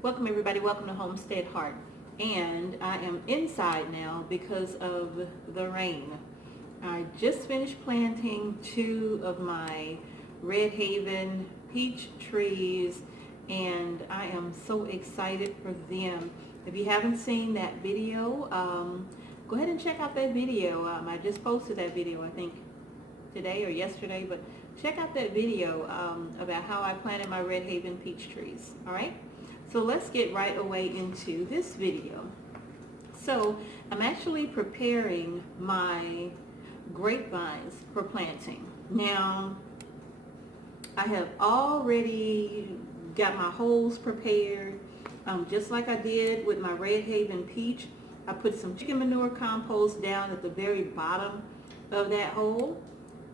Welcome everybody, welcome to Homestead Heart. And I am inside now because of the rain. I just finished planting 2 of my Red Haven peach trees and I am so excited for them. If you haven't seen that video, go ahead and check out that video. I just posted that video, I think today or yesterday, but check out that video about how I planted my Red Haven peach trees. All right, so let's get right away into this video. So I'm actually preparing my grapevines for planting. Now I have already got my holes prepared, just like I did with my Red Haven peach. I put some chicken manure compost down at the very bottom of that hole,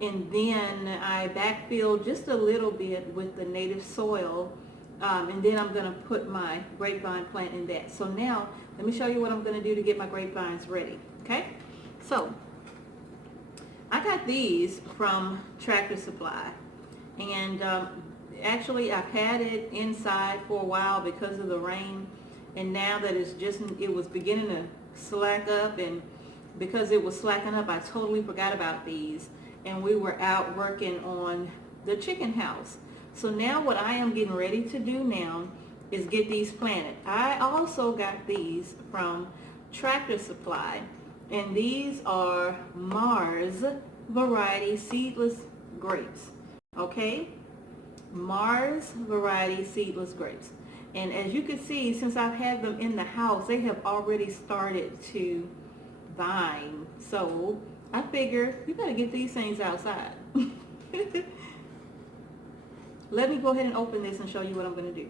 and then I backfilled just a little bit with the native soil, and then I'm going to put my grapevine plant in that. So now let me show you what I'm going to do to get my grapevines ready. Okay, so I got these from Tractor Supply, and actually I've had it inside for a while because of the rain, and now that it was beginning to slack up, and because it was slacking up I totally forgot about these, and we were out working on the chicken house. So now what I am getting ready to do now is get these planted. I also got these from Tractor Supply, and these are Mars variety seedless grapes. Okay, Mars variety seedless grapes. And as you can see, since I've had them in the house, they have already started to vine. So I figure you better get these things outside. Let me go ahead and open this and show you what I'm going to do.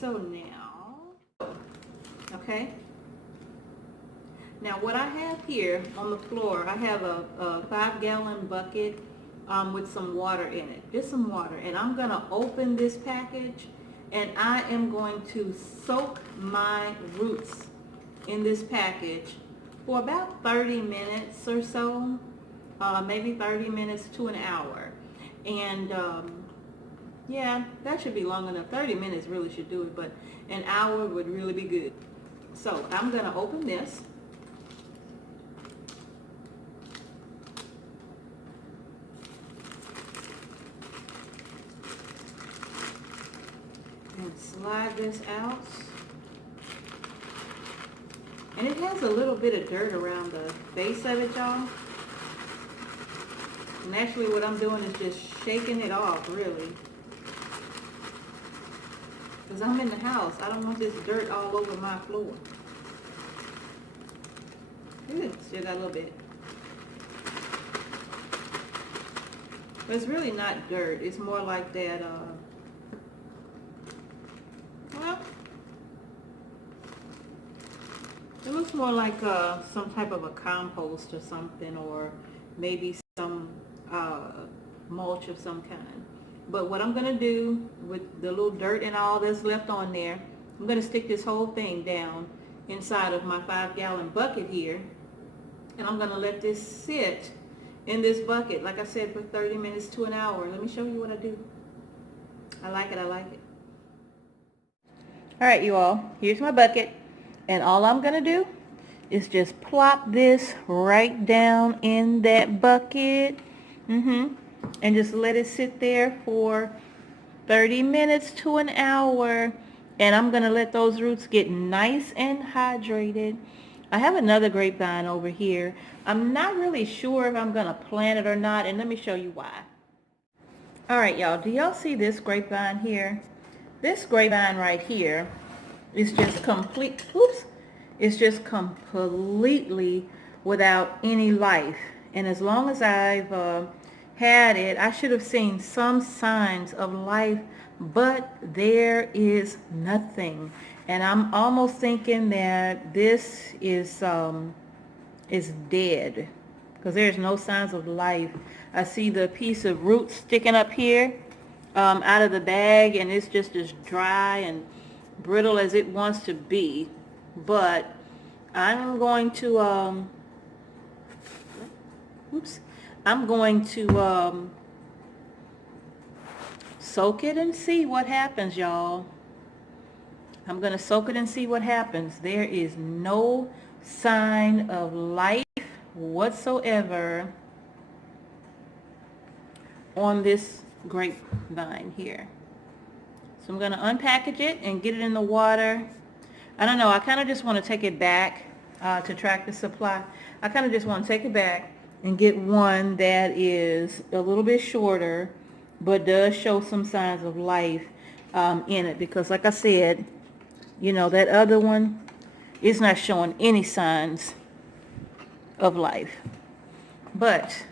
So now, okay, now what I have here on the floor, I have a 5-gallon bucket with some water in it, just some water, and I'm going to open this package and I am going to soak my roots in this package for about 30 minutes or so, maybe 30 minutes to an hour. And yeah, that should be long enough. 30 minutes really should do it, but an hour would really be good. So I'm going to open this. And slide this out. And it has a little bit of dirt around the base of it, y'all. And actually what I'm doing is just shaking it off, really. Because I'm in the house. I don't want this dirt all over my floor. Ooh, still got a little bit. But it's really not dirt. It's more like that, well, it looks more like some type of a compost or something, or maybe some mulch of some kind. But what I'm going to do with the little dirt and all that's left on there, I'm going to stick this whole thing down inside of my 5-gallon bucket here, and I'm going to let this sit in this bucket, like I said, for 30 minutes to an hour. Let me show you what I do. I like it, I like it. All right, you all, here's my bucket, and all I'm going to do is just plop this right down in that bucket, and just let it sit there for 30 minutes to an hour, and I'm going to let those roots get nice and hydrated. I have another grapevine over here. I'm not really sure if I'm going to plant it or not, and let me show you why. All right, y'all, do y'all see this grapevine here? This grapevine right here is just it's just completely without any life. And as long as I've had it, I should have seen some signs of life, but there is nothing. And I'm almost thinking that this is dead, because there's no signs of life. I see the piece of root sticking up here out of the bag, and it's just as dry and brittle as it wants to be. But I'm going to soak it and see what happens, y'all. I'm going to soak it and see what happens. There is no sign of life whatsoever on this grapevine here. So I'm going to unpackage it and get it in the water. I don't know, I kind of just want to take it back to Tractor Supply. I kind of just want to take it back and get one that is a little bit shorter but does show some signs of life in it, because like I said, you know, that other one is not showing any signs of life. But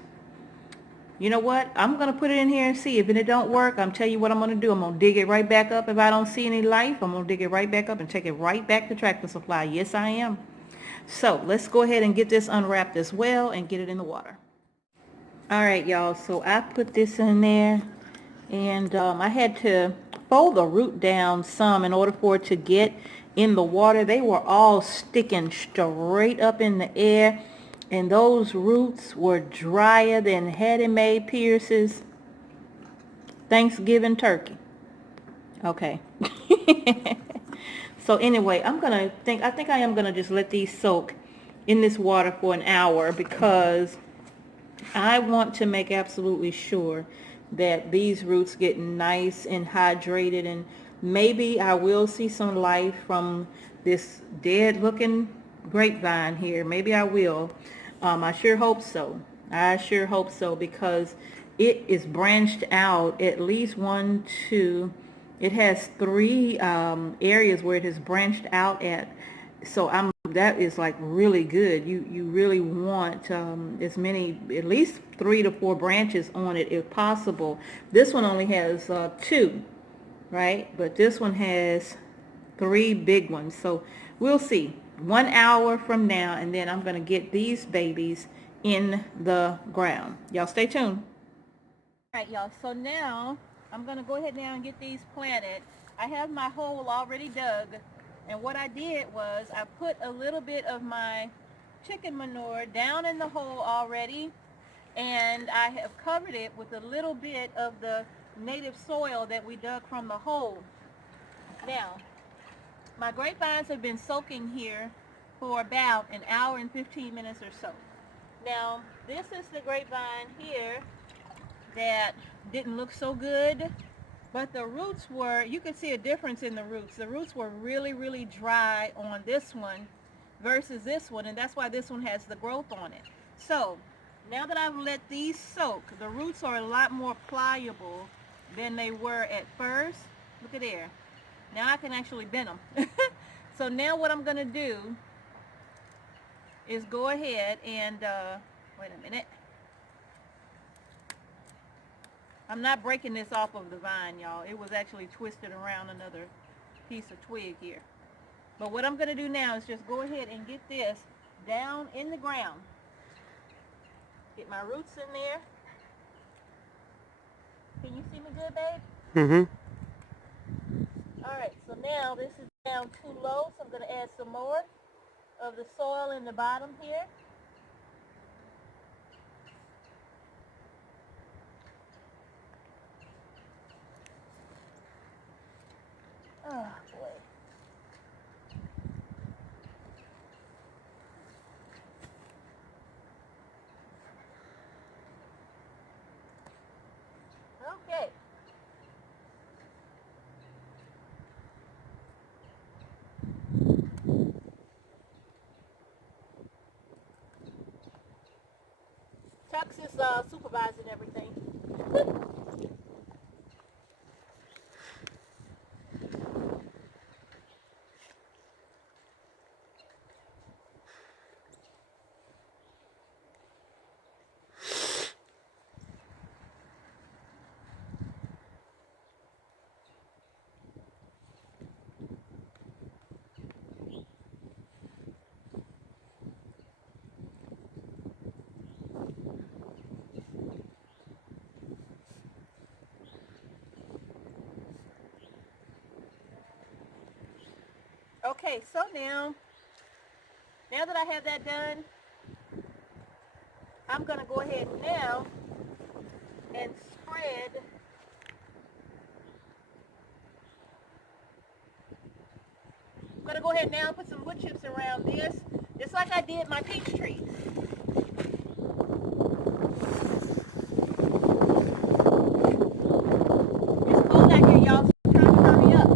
you know what? I'm going to put it in here and see. If it don't work, I'm tell you what I'm going to do. I'm going to dig it right back up. If I don't see any life, I'm going to dig it right back up and take it right back to Tractor Supply. Yes, I am. So let's go ahead and get this unwrapped as well and get it in the water. All right, y'all. So I put this in there, and I had to fold the root down some in order for it to get in the water. They were all sticking straight up in the air, and those roots were drier than Hattie Mae Pierce's Thanksgiving turkey. Okay. So anyway, I think I am gonna just let these soak in this water for an hour, because I want to make absolutely sure that these roots get nice and hydrated, and maybe I will see some life from this dead looking grapevine here. Maybe I will. I sure hope so. I sure hope so, because it is branched out at least one, two. It has three areas where it has branched out at. So that is like really good. You really want as many, at least 3 to 4 branches on it if possible. This one only has 2, right? But this one has 3 big ones. So we'll see. 1 hour from now, and then I'm going to get these babies in the ground. Y'all stay tuned. All right, y'all. So now I'm going to go ahead now and get these planted. I have my hole already dug. And what I did was I put a little bit of my chicken manure down in the hole already, and I have covered it with a little bit of the native soil that we dug from the hole. Now, my grapevines have been soaking here for about an hour and 15 minutes or so. Now, this is the grapevine here that didn't look so good. But the roots were, you could see a difference in the roots. The roots were really, really dry on this one versus this one, and that's why this one has the growth on it. So now that I've let these soak, the roots are a lot more pliable than they were at first. Look at there. Now I can actually bend them. So now what I'm going to do is go ahead and, wait a minute. I'm not breaking this off of the vine, y'all. It was actually twisted around another piece of twig here. But what I'm going to do now is just go ahead and get this down in the ground. Get my roots in there. Can you see me good, babe? Mm-hmm. All right, so now this is down too low, so I'm going to add some more of the soil in the bottom here. Oh, boy. Okay. Tux is supervising everything. Okay, so now that I have that done, I'm going to go ahead now and I'm gonna go ahead now and put some wood chips around this, just like I did my peach trees. It's cold out here, y'all, so I'm trying to hurry up.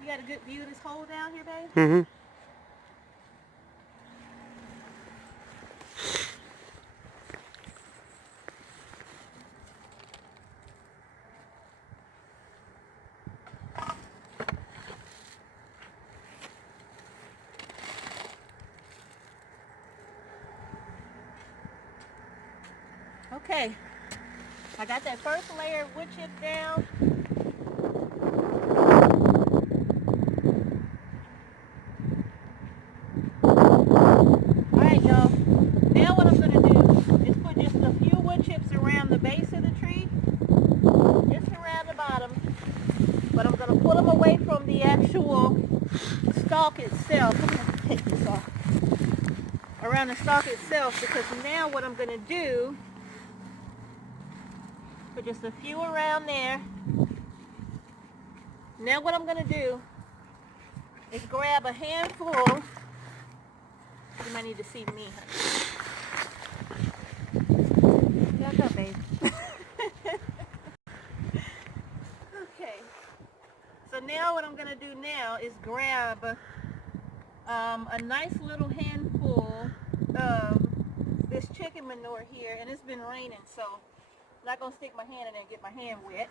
You got a good view of this hole down here, babe? Mm-hmm. Okay, I got that first layer of wood chips down. Alright, y'all. Now what I'm going to do is put just a few wood chips around the base of the tree, just around the bottom, but I'm going to pull them away from the actual stalk itself. I'm going to take this off. Around the stalk itself, because now what I'm going to do, put just a few around there. Now what I'm going to do is grab a handful. You might need to see me, honey. Back up, babe. Okay. So now what I'm going to do now is grab a nice little handful of this chicken manure here, and it's been raining, so I'm not going to stick my hand in there and get my hand wet.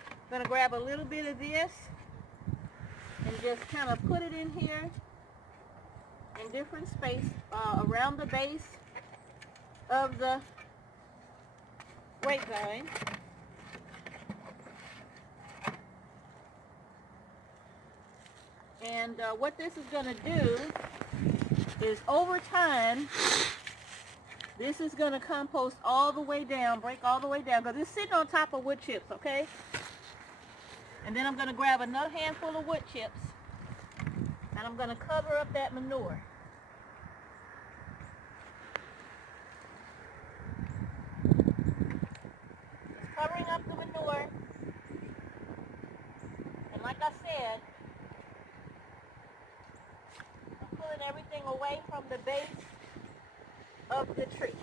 I'm going to grab a little bit of this and just kind of put it in here in different space around the base of the grapevine. And what this is going to do is, over time, this is going to compost all the way down, break all the way down, because it's sitting on top of wood chips, okay? And then I'm going to grab another handful of wood chips, and I'm going to cover up that manure. Just covering up the manure. And like I said, I'm pulling everything away from the base of the tree.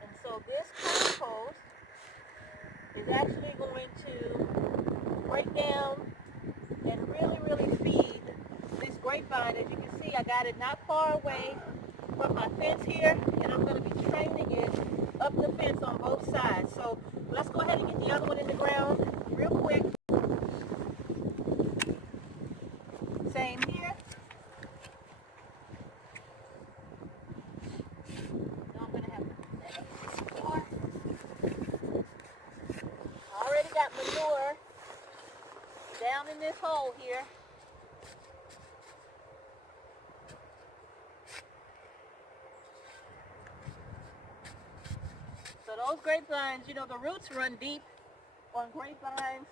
And so this compost is actually going to break down and really feed this grapevine. As you can see, I got it not far away from my fence here, and I'm going to be training it up the fence on both sides. So let's go ahead and get the other one in the ground real quick. Same here. Now I'm going to have to set up this more. I already got manure down in this hole here. So those grapevines, you know, the roots run deep on grapevines,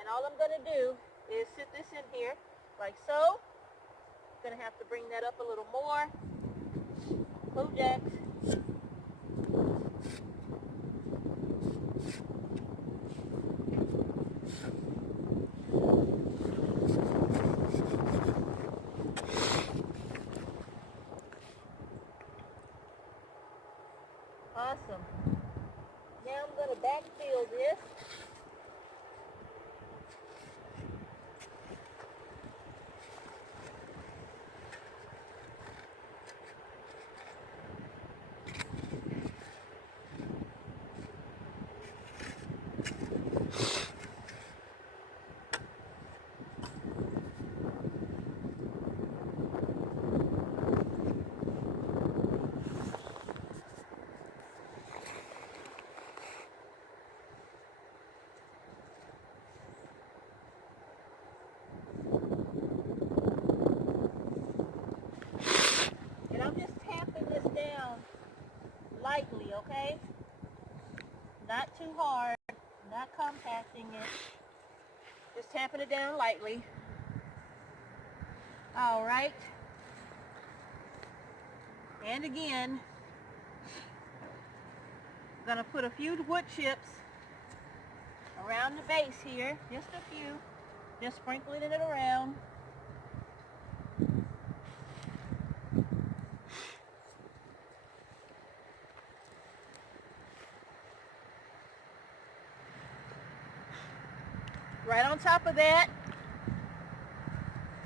and all I'm going to do is sit this in here like so. Going to have to bring that up a little more. Blue jacks. Awesome. Now I'm going to backfill this. Okay? Not too hard, not compacting it. Just tapping it down lightly. All right. And again, I'm gonna put a few wood chips around the base here, just a few, just sprinkling it around. Right on top of that.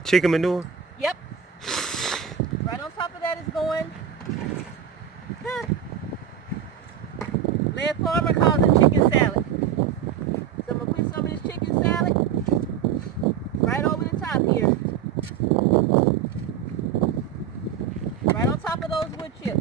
Chicken manure? Yep. Right on top of that is going. Lead Farmer calls it chicken salad. So I'm gonna put some of this chicken salad right over the top here. Right on top of those wood chips.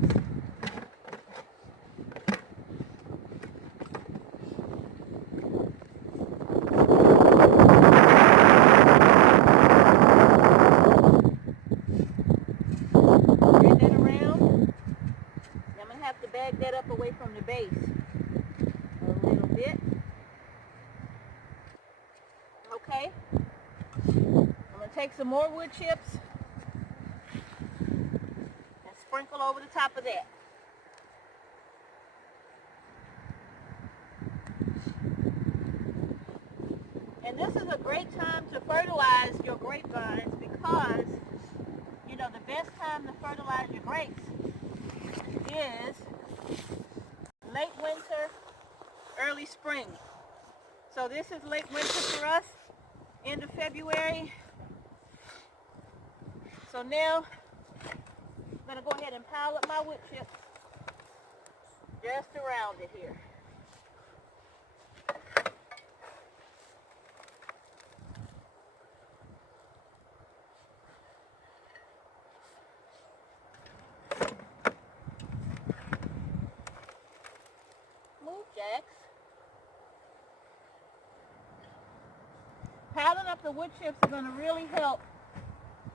Spread that around. I'm gonna have to bag that up away from the base a little bit. Okay. I'm gonna take some more wood chips and sprinkle over the top of that. And this is a great time to fertilize your grapevines because, you know, the best time to fertilize your grapes is late winter, early spring. So this is late winter for us, end of February. So now I'm gonna go ahead and pile up my wood chips just around it here. Move, Jax. Piling up the wood chips is going to really help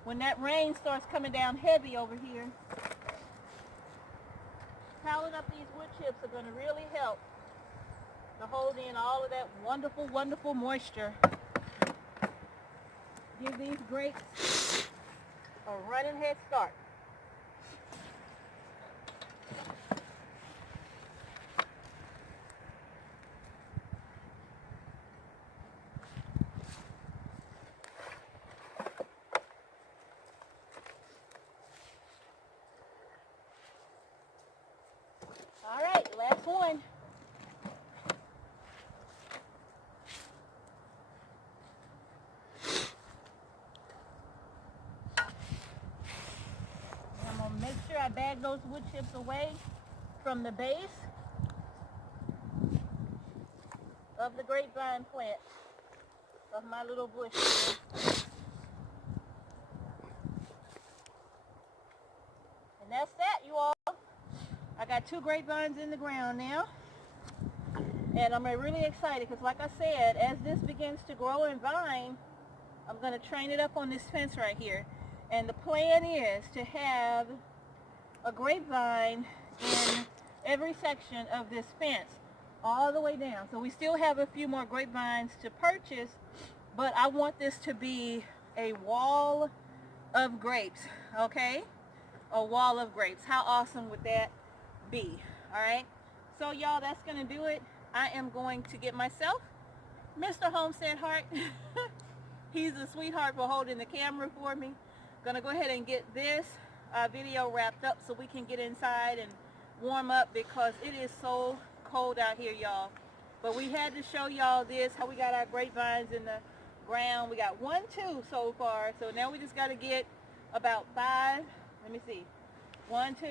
when that rain starts coming down heavy over here. Piling up these wood chips are going to really help to hold in all of that wonderful, wonderful moisture. Give these grapes a running head start. All right, last one. And I'm going to make sure I bag those wood chips away from the base of the grapevine plant of my little bush here. And that's that, you all. I got 2 grapevines in the ground now. And I'm really excited because, like I said, as this begins to grow and vine, I'm going to train it up on this fence right here. And the plan is to have a grapevine in every section of this fence all the way down. So we still have a few more grapevines to purchase, but I want this to be a wall of grapes, okay? A wall of grapes. How awesome would that be? All right, so y'all, that's gonna do it. I am going to get myself Mr. Homestead Heart. He's a sweetheart for holding the camera for me. Gonna go ahead and get this video wrapped up so we can get inside and warm up because it is so cold out here, y'all. But we had to show y'all this, how we got our grapevines in the ground. We got 1, 2 so far, so now we just got to get about 5. Let me see, 1, 2,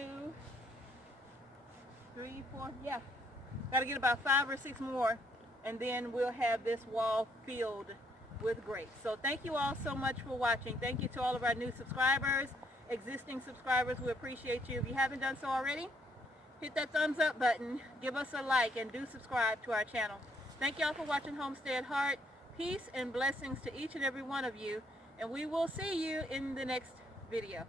3, 4, yeah. Got to get about 5 or 6 more, and then we'll have this wall filled with grapes. So thank you all so much for watching. Thank you to all of our new subscribers, existing subscribers. We appreciate you. If you haven't done so already, hit that thumbs up button, give us a like, and do subscribe to our channel. Thank y'all for watching Homestead Heart. Peace and blessings to each and every one of you, and we will see you in the next video.